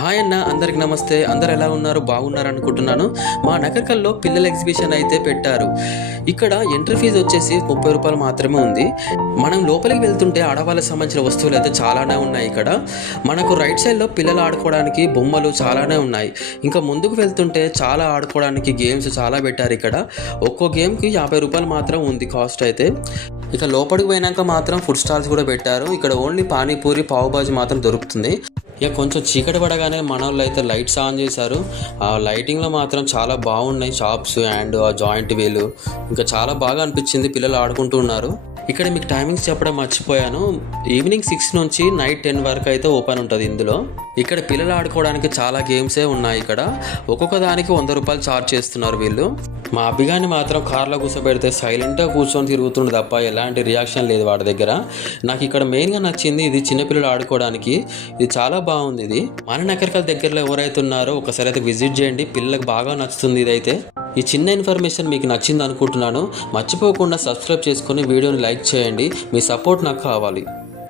Hi అన్న, అందరికి నమస్తే. అందరు ఎలా ఉన్నారు? బాగున్నారు అనుకుంటున్నాను. మా నగర్కల్లో పిల్లల ఎగ్జిబిషన్ అయితే పెట్టారు. ఇక్కడ ఎంట్రీ ఫీజు వచ్చేసి 30 రూపాయలు మాత్రమే ఉంది. మనం లోపలికి వెళ్తుంటే ఆడవాళ్ళకి సంబంధించిన వస్తువులు అయితే చాలానే ఉన్నాయి. ఇక్కడ మనకు రైట్ సైడ్లో పిల్లలు ఆడుకోవడానికి బొమ్మలు చాలానే ఉన్నాయి. ఇంకా ముందుకు వెళ్తుంటే చాలా ఆడుకోవడానికి గేమ్స్ చాలా పెట్టారు. ఇక్కడ ఒక్కో గేమ్కి 50 రూపాయలు మాత్రం ఉంది కాస్ట్ అయితే. ఇక లోపలికి పోయినాక మాత్రం ఫుడ్ స్టాల్స్ కూడా పెట్టారు. ఇక్కడ ఓన్లీ పానీపూరి, పావు బాజీ మాత్రం దొరుకుతుంది. ఇక కొంచెం చీకటి పడగానే మన వాళ్ళు అయితే లైట్స్ ఆన్ చేశారు. ఆ లైటింగ్లో మాత్రం చాలా బాగున్నాయి షాప్స్ అండ్ ఆ జాయింట్ వీలు. ఇంకా చాలా బాగా అనిపించింది. పిల్లలు ఆడుకుంటూ ఉన్నారు. ఇక్కడ మీకు టైమింగ్స్ చెప్పడం మర్చిపోయాను. ఈవినింగ్ 6 నుంచి నైట్ 10 వరకు అయితే ఓపెన్ ఉంటుంది ఇందులో. ఇక్కడ పిల్లలు ఆడుకోవడానికి చాలా గేమ్సే ఉన్నాయి. ఇక్కడ ఒక్కొక్క దానికి 100 రూపాయలు ఛార్జ్ చేస్తున్నారు వీళ్ళు. మా అభిగాని మాత్రం కార్లో కూర్చోబెడితే సైలెంట్గా కూర్చొని తిరుగుతుండే తప్ప ఎలాంటి రియాక్షన్ లేదు వాడి దగ్గర. నాకు ఇక్కడ మెయిన్గా నచ్చింది ఇది చిన్నపిల్లలు ఆడుకోవడానికి. ఇది చాలా బాగుంది. ఇది మన నగర్కల్ దగ్గరలో ఎవరైతే ఉన్నారో ఒకసారి అయితే విజిట్ చేయండి. పిల్లలకు బాగా నచ్చుతుంది ఇదైతే. ఈ చిన్న ఇన్ఫర్మేషన్ మీకు నచ్చింది అనుకుంటున్నాను. మర్చిపోకుండా సబ్స్క్రైబ్ చేసుకొని వీడియోని లైక్ చేయండి. మీ సపోర్ట్ నాకు కావాలి.